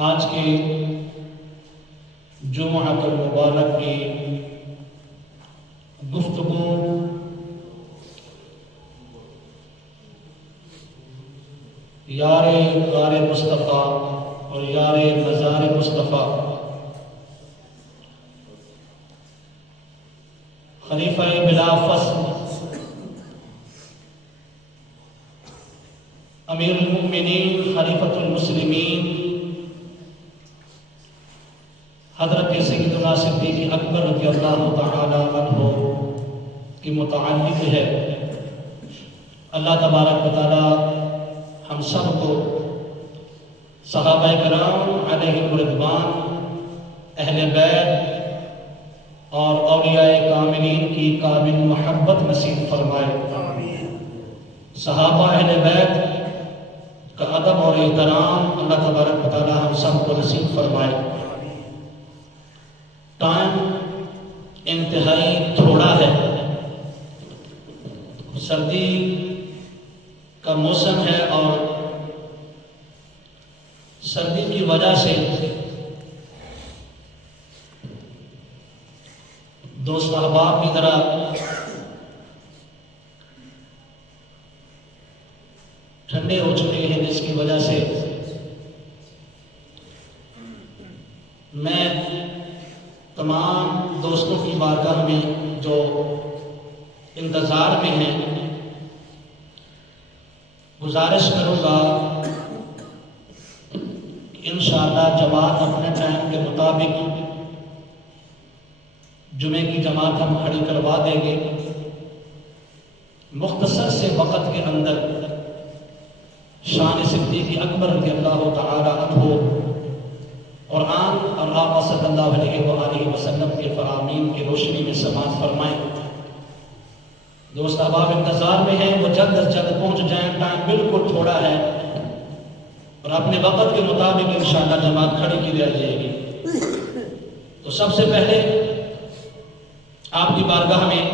آج کے جمعۃ المبارک کی گفتگو یار غار مصطفیٰ اور یار مزار مصطفیٰ خلیفہ بلا فصل امیر المؤمنین خلیفۃ المسلمین حضرت سیدنا صدیق اکبر رضی اللہ تعالی عنہ کی متعلق ہے۔ اللہ تبارک و تعالی ہم سب کو صحابہ کرام علیہم رضوان، اہل بیت اور اولیاء کاملین کی کامل محبت نصیب فرمائے۔ صحابہ اہل بیت کا ادب اور احترام اللہ تبارک و تعالی ہم سب کو نصیب فرمائے۔ ٹائم انتہائی تھوڑا ہے، سردی کا موسم ہے اور سردی کی وجہ سے دوست احباب کی طرح ٹھنڈے ہو چکے ہیں، جس کی وجہ سے میں تمام دوستوں کی بارگاہ میں جو انتظار میں ہیں گزارش کروں گا کہ انشاءاللہ جماعت اپنے ٹائم کے مطابق جمعے کی جماعت ہم کھڑی کروا دیں گے۔ مختصر سے وقت کے اندر شان صدیق اکبر رضی اللہ تعالی عنہ قرآن اور آقا صلی اللہ علیہ وآلہ وسلم کے فرامین کی روشنی میں سماعت فرمائیں۔ دوست احباب انتظار میں ہیں، وہ جلد از جلد پہنچ جائیں، ٹائم بالکل تھوڑا ہے اور اپنے وقت کے مطابق انشاءاللہ جماعت کھڑی کی جائے گی۔ تو سب سے پہلے آپ کی بارگاہ میں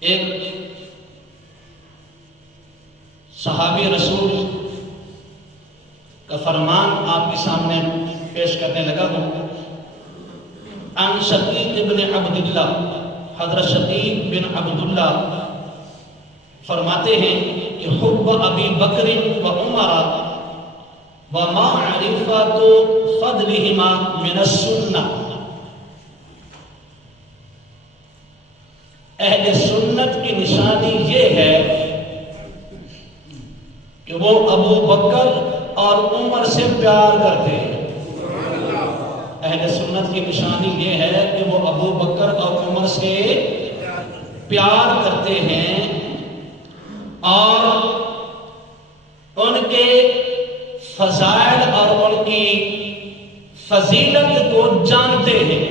ایک صحابی رسول کا فرمان آپ کے سامنے پیش کرنے لگا ہوں۔ عن شقیق بن عبداللہ، حضرت شقیق بن عبداللہ فرماتے ہیں کہ حب ابی بکر و عمر و معرفت فضلہما من السنہ، اہل سنت کی نشانی یہ ہے کہ وہ ابو بکر اور عمر سے پیار کرتے ہیں۔ اہل سنت کی نشانی یہ ہے کہ وہ ابو بکر اور عمر سے پیار کرتے ہیں اور ان کے فضائل اور ان کی فضیلت کو جانتے ہیں،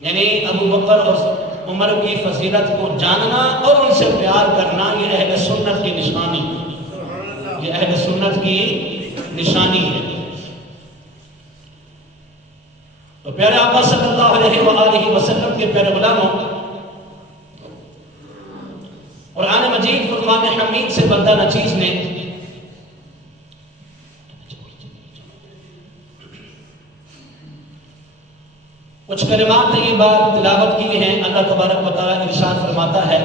یعنی ابو بکر اور عمر کی فضیلت کو جاننا اور ان سے پیار کرنا یہ اہل سنت کی نشانی ہے، یہ اہل سنت کی نشانی ہے۔ تو پیارے آقا صلی اللہ علیہ وآلہ وسلم کے پیارے غلاموں، قرآن مجید فرقان حمید سے بندہ نچیز نے کچھ کلمات طیبات تلاوت کی ہیں۔ اللہ تبارک و تعالی ارشاد فرماتا ہے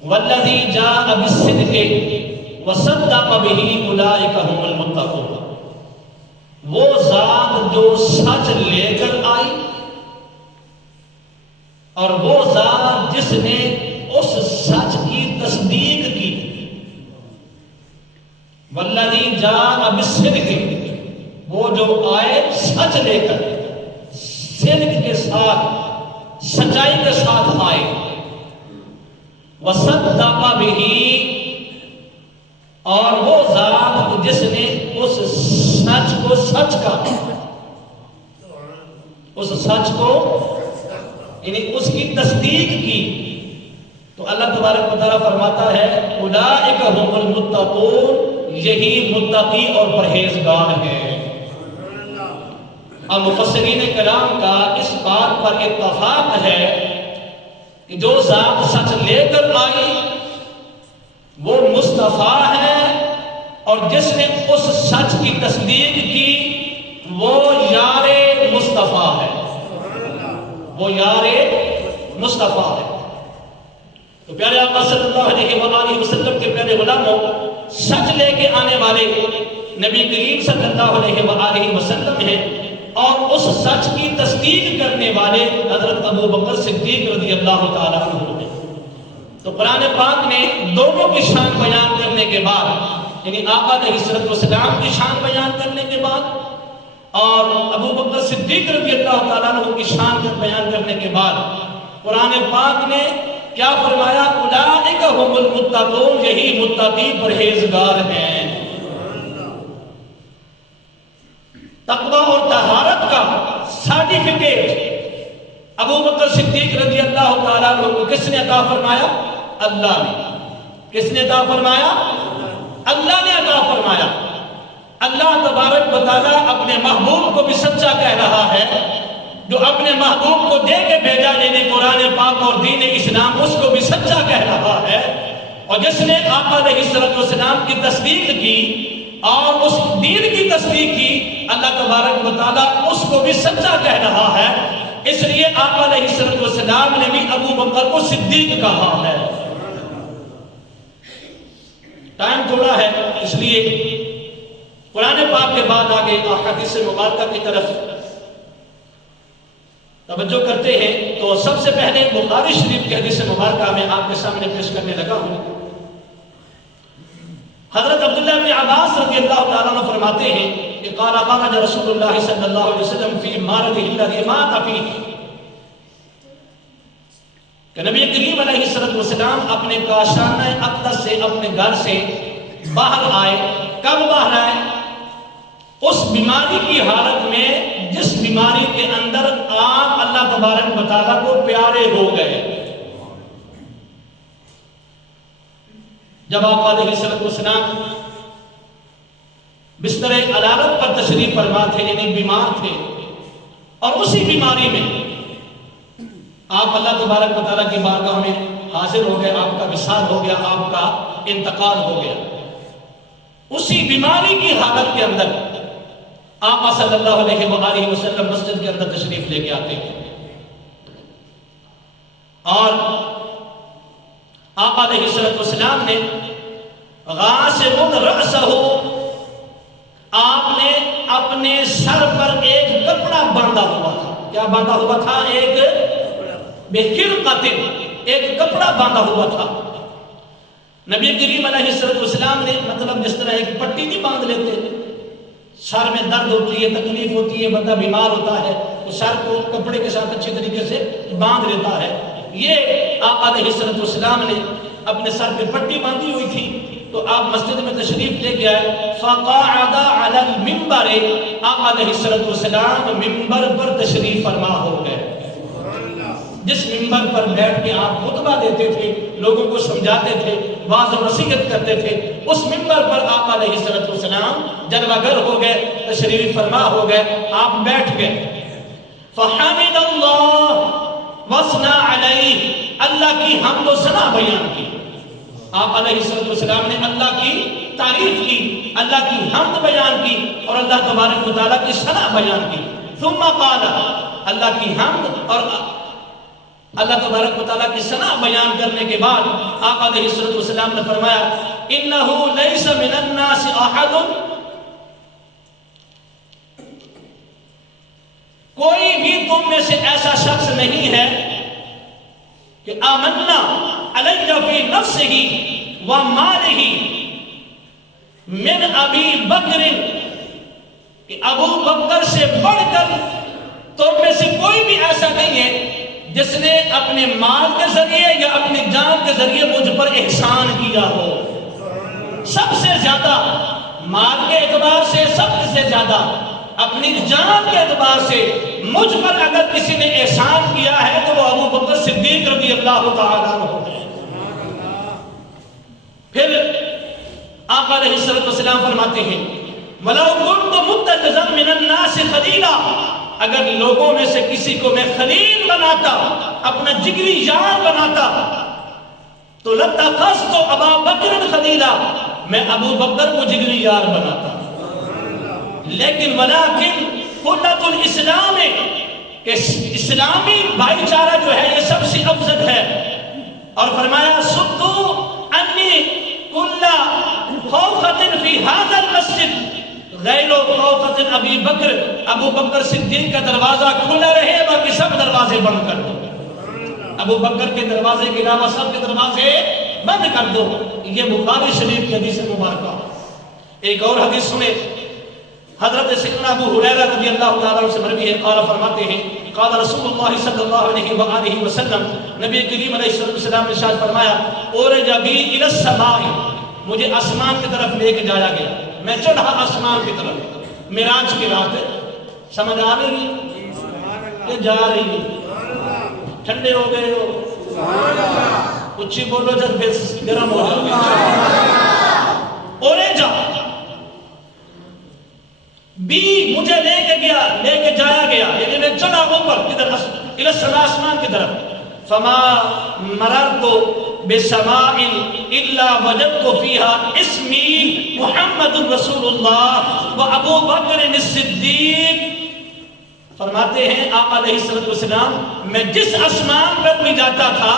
والذی جاء بالصدق وصدق به اولئک هم المتقون، وہ ذات جو سچ لے کر آئی اور وہ ذات جس نے اس سچ کی تصدیق کی۔ والذی جاء بالصدق، وہ جو آئے سچ لے کر، صدق کے ساتھ، سچائی کے ساتھ آئے۔ وصدق به، اور وہ ذات جس نے اس سچ کو سچ کا، اس سچ کو یعنی اس کی تصدیق کی، تو اللہ تبارک و تعالیٰ فرماتا ہے اولئک هم المتقون، یہی متقی اور پرہیزگار ہیں۔ اور مفسرین کلام کا اس بات پر اتفاق ہے کہ جو ذات سچ لے کر آئی وہ مصطفیٰ ہے اور جس نے اس سچ کی تصدیق کی وہ یار مصطفیٰ ہے، وہ یار مصطفیٰ ہے۔ تو پیارے آقا صلی اللہ علیہ وآلہ وسلم کے پیارے غلاموں، سچ لے کے آنے والے نبی کریم صلی اللہ علیہ وآلہ وسلم ہیں، اور اس سچ کی تصدیق کرنے والے حضرت ابو بکر صدیق رضی اللہ تعالیٰ عنہ ہیں۔ تو قرآن پاک نے دونوں کی شان بیان کرنے کے بعد، یعنی آقا علیہ السلام کی شان بیان کرنے کے بعد اور ابو بکر صدیق رضی اللہ تعالیٰ عنہ کی شان بیان کرنے کے بعد، قرآن پاک نے کیا فرمایا؟ اولئک ھم المتقون، یہی متقی پرہیزگار ہیں۔ تقوی اور طہارت کا سرٹیفکیٹ ابو بکر صدیق رضی اللہ تعالیٰ عنہ کو کس نے عطا فرمایا؟ اللہ نے۔ کس نے عطا فرمایا؟ اللہ نے عطا فرمایا۔ اللہ تبارک و تعالیٰ اپنے محبوب کو بھی سچا کہہ رہا ہے، جو اپنے محبوب کو دے کے بھیجا، یعنی قرآن پاک اور دین اسلام، اس کو بھی سچا کہہ رہا ہے۔ اور جس نے آقا علیہ السلام کی تصدیق کی اور اس دین کی تصدیق کی، اللہ تبارک و تعالیٰ اس کو بھی سچا کہہ رہا ہے۔ اس لیے آقا علیہ السلام نے بھی ابو بکر کو صدیق کہا ہے۔ ٹائم تھوڑا ہے، اس لیے قرآن پاک کے بعد آگے احادیث مبارکہ کی طرف توجہ کرتے ہیں۔ تو سب سے پہلے بخاری شریف کی حدیث مبارکہ میں آپ کے سامنے پیش کرنے لگا ہوں۔ حضرت عبداللہ بن عباس رضی اللہ تعالیٰ عنہ فرماتے ہیں کہ قال خرج رسول اللہ صلی اللہ علیہ وسلم فی مارضہ الذی مات فیہ، کہ نبی کریم علیہ السلام اپنے کاشانہ اقدس سے، اپنے گھر سے باہر آئے۔ کب باہر آئے؟ اس بیماری کی حالت میں جس بیماری کے اندر آپ اللہ تبارک و تعالیٰ کو پیارے ہو گئے۔ جب آقا علیہ السلام بستر علالت پر تشریف فرما تھے، یعنی بیمار تھے، اور اسی بیماری میں آپ اللہ تبارک و تعالیٰ کی بارگاہ میں حاضر ہو گئے، آپ کا وصال ہو گیا، آپ کا انتقال ہو گیا۔ اسی بیماری کی حالت کے اندر آقا صلی اللہ علیہ وآلہ وسلم مسجد کے اندر تشریف لے کے آتے ہیں، اور آقا علیہ السلام نے غاسل رأسہ، آپ نے اپنے سر پر ایک کپڑا باندھا ہوا تھا۔ کیا باندھا ہوا تھا؟ ایک بخرقۃ، ایک کپڑا باندھا ہوا تھا۔ نبی کریم علیہ السلام نے مطلب جس طرح ایک پٹی نہیں باندھ لیتے، سر میں درد ہوتی ہے، تکلیف ہوتی ہے، بندہ بیمار ہوتا ہے، تو سر کو کپڑے کے ساتھ اچھے طریقے سے باندھ لیتا ہے۔ یہ آقا علیہ السلام نے اپنے سر پہ پٹی باندھی ہوئی تھی، تو آپ مسجد میں تشریف لے کے آئے۔ فقعد علی المنبر، آقا علیہ السلام منبر پر تشریف فرما ہو گئے۔ جس منبر پر بیٹھ کے آپ خطبہ دیتے تھے، لوگوں کو سمجھاتے تھے، واعظ و نصیحت کرتے تھے، اس منبر پر آقا علیہ السلام جلوہ گر ہو گئے، تشریف فرما ہو گئے، آپ بیٹھ گئے۔ فحمد اللہ وثنى علیہ، اللہ کی حمد و ثنا بیان کی۔ آپ علیہ السلام نے اللہ کی تعریف کی، اللہ کی حمد بیان کی، اور اللہ تبارک و تعالیٰ کی ثنا بیان کی۔ ثم قال، اللہ کی حمد اور اللہ تبارک و تعالیٰ کی ثنا بیان کرنے کے بعد آقا علیہ السلام نے فرمایا، انہو لیس من الناس احد، کوئی بھی تم میں سے ایسا شخص نہیں ہے کہ آمنا علی فی نفسہ و مالہ من ابی بکر، کہ ابو بکر سے بڑھ کر تم میں سے کوئی بھی ایسا نہیں ہے جس نے اپنے مال کے ذریعے یا اپنی جان کے ذریعے مجھ پر احسان کیا ہو۔ سب سے زیادہ مال کے اعتبار سے، سب سے زیادہ اپنی جان کے اعتبار سے مجھ پر اگر کسی نے احسان کیا ہے تو وہ ابو بکر صدیق رضی اللہ تعالیٰ عنہ ہے۔ پھر آقا علیہ السلام فرماتے ہیں، وَلَوْ كُنْتُ مُتَّخِذًا مِنَ النَّاسِ خَلِيلًا، اگر لوگوں میں سے کسی کو میں خلیل بناتا، اپنا جگری یار بناتا، تو لَاتَّخَذْتُ أَبَا بَكْرٍ خَلِيلًا، میں ابو بکر کو جگری یار بناتا، لیکن ولیکن قلت الاسلام کہ اسلامی بھائی چارہ جو ہے یہ سب سے افضل ہے. اور فرمایا سدو انی کل خوفت فی هذا المسجد غیر خوفت ابی بکر، ابو بکر صدیق کا دروازہ کھلا رہے باقی سب دروازے بند کر دو. ابو بکر کے دروازے کے علاوہ سب کے دروازے بند کر دو. یہ بخاری شریف کی حدیث مبارکہ. ایک اور حدیث سنے، حضرت سیدنا ابو ہریرہ رضی اللہ تعالیٰ عنہ سے مروی ہے، قال فرماتے ہیں قال رسول اللہ صلی اللہ علیہ وآلہ وسلم، نبی کریم علیہ السلام نے ارشاد فرمایا اورج بی الی السماء، مجھے آسمان کی طرف لے کے جایا گیا، میں چڑھا آسمان کی طرف معراج کی رات. سمجھ آ رہی کہ جا رہی؟ ٹھنڈے ہو گئے ہو؟ اچھی بولو جب پھر گرم ہو جاؤ گے. اورجا بھی مجھے لے کے گیا، لے کے جایا گیا، یعنی میں چڑھا اوپر کدھر الی السماء، آسمان کی طرف. فما مررت بسماء الا وجدت فيها اسمی محمد رسول اللہ و ابو بکر الصدیق. فرماتے ہیں آقا علیہ السلام میں جس آسمان پر بھی جاتا تھا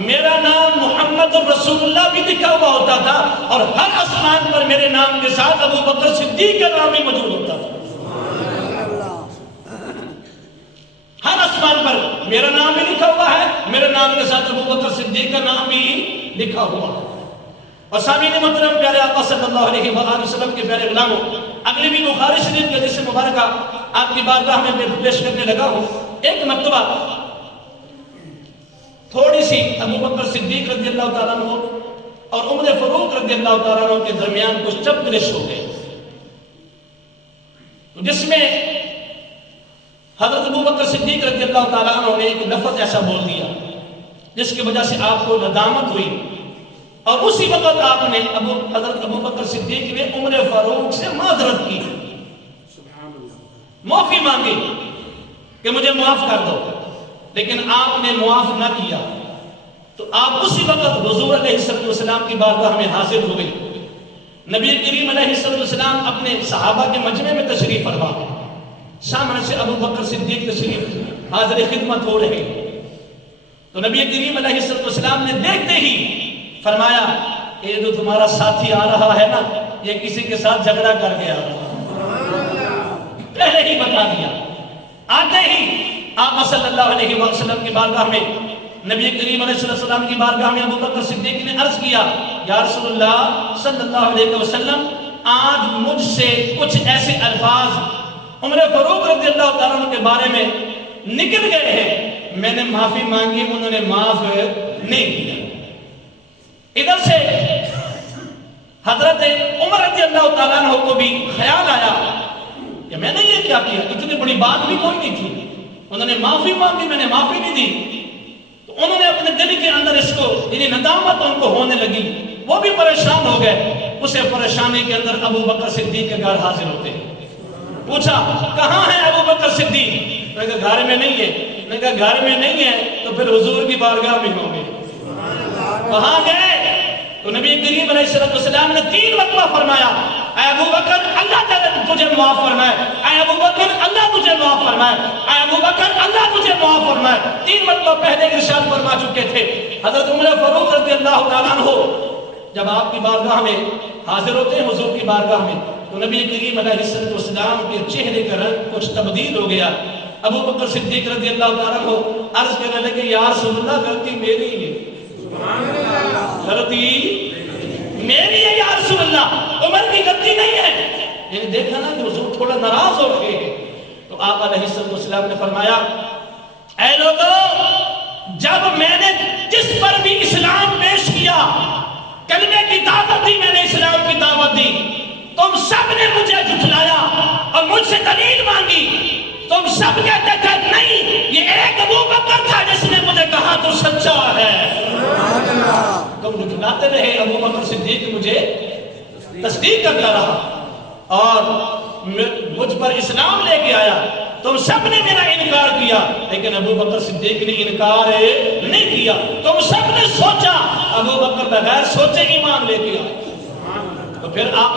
میرا نام محمد رسول اللہ بھی لکھا ہوا ہوتا تھا، اور ہر آسمان پر میرے نام کے ساتھ ابو بکر صدیق کا نام بھی موجود ہوتا تھا. ہر آسمان پر میرا نام بھی لکھا ہوا ہے، میرے نام کے ساتھ ابو بکر صدیق کا نام بھی لکھا ہوا ہے. اور سامعین محترم، پیارے آقا صلی اللہ علیہ وآلہ وسلم کے پیارے غلاموں، اگلی بھی بخاری شریف کی حدیث مبارکہ آپ کی بارگاہ میں پیش کرنے لگا ہوں. ایک مرتبہ تھوڑی سی ابو بکر صدیق رضی اللہ تعالیٰ عنہ اور عمر فاروق رضی اللہ تعالیٰ عنہ کے درمیان کچھ چپگرش ہو گئے، جس میں حضرت ابو بکر صدیق رضی اللہ تعالیٰ عنہ نے ایک لفظ ایسا بول دیا جس کی وجہ سے آپ کو ندامت ہوئی، اور اسی وقت آپ نے حضرت ابو بکر صدیق نے عمر فاروق سے معذرت کی، معافی مانگی کہ مجھے معاف کر دو. لیکن آپ نے معاف نہ کیا تو آپ اسی وقت حضور علیہ السلام کی بارگاہ میں حاضر ہو گئی. نبی کریم علیہ السلام اپنے صحابہ کے مجمع میں تشریف فرما، سامنے سے ابو بکر صدیق تشریف حاضر خدمت ہو رہے. تو نبی کریم علیہ السلام نے دیکھتے ہی فرمایا یہ جو تمہارا ساتھی آ رہا ہے نا یہ کسی کے ساتھ جھگڑا کر کے آ رہا، پہلے ہی بتا دیا. آتے ہی آپ صلی اللہ علیہ وسلم کی بارگاہ میں، نبی کریم علیہ السلام کی بارگاہ میں ابو بکر صدیق نے عرض کیا یا رسول اللہ صلی اللہ علیہ وسلم، آج مجھ سے کچھ ایسے الفاظ عمر فاروق رضی اللہ تعالیٰ عنہ کے بارے میں نکل گئے ہیں، میں نے معافی مانگی، انہوں نے معاف نہیں کیا. ادھر سے حضرت عمر رضی اللہ تعالیٰ عنہ کو بھی خیال آیا کہ میں نے یہ کیا کیا، اتنی بڑی بات بھی کوئی نہیں تھی، انہوں نے معافی مانگی، میں نے معافی نہیں دی. تو انہوں نے اپنے دل کے اندر اس کو یعنی ندامت ان کو ہونے لگی، وہ بھی پریشان ہو گئے. اسے پریشانی کے اندر ابو بکر صدیق کے گھر حاضر ہوتے ہیں. پوچھا کہاں ہے ابو بکر صدیق؟ میں کہا گھر میں نہیں ہے. میں کہا گھر میں نہیں ہے تو پھر حضور کی بارگاہ میں ہوں گے. وہاں گئے تو نبی کریم علیہ السلام نے 3 مرتبہ فرمایا اے ابو بکر اللہ تجھے معاف فرمائے، اے ابو بکر اللہ تجھے معاف فرمائے، اے ابو بکر اللہ تجھے معاف فرمائے. 3 مرتبہ پہلے ارشاد فرما چکے تھے. حضرت عمر فاروق رضی اللہ تعالیٰ عنہ جب آپ کی بارگاہ میں حاضر ہوتے ہیں حضور کی بارگاہ میں، تو نبی کریم علیہ السلام کے چہرے کا رنگ کچھ تبدیل ہو گیا. ابو بکر صدیق رضی اللہ تعالیٰ عنہ عرض کرنے لگے یا رسول اللہ غلطی میری ہے، غلطی میری ہے یا رسول اللہ، عمر کی غلطی نہیں ہے. یعنی دیکھا نا کہ حضور تھوڑا ناراض ہو رہے ہیں. تو آپ علیہ السلام نے فرمایا اے لوگو، جب میں نے جس پر بھی اسلام پیش کیا، کلمے کی دعوت دی، میں نے اسلام کی دعوت دی، تم سب نے مجھے جھٹلایا اور مجھ سے دلیل مانگی. تم سب کہتے تھے نہیں یہ ایک ابو بکر تھا جس نے مجھے کہا تو سچا ہے. تم جھٹلاتے رہے، ابو بکر صدیق مجھے تصدیق کرتا رہا اور مجھ پر اسلام لے کے آیا. تم سب نے میرا انکار کیا لیکن ابو بکر صدیق نے انکار نہیں کیا. تم سب نے سوچا، ابو بکر بغیر سوچے ایمان لے کے آیا. تو پھر آپ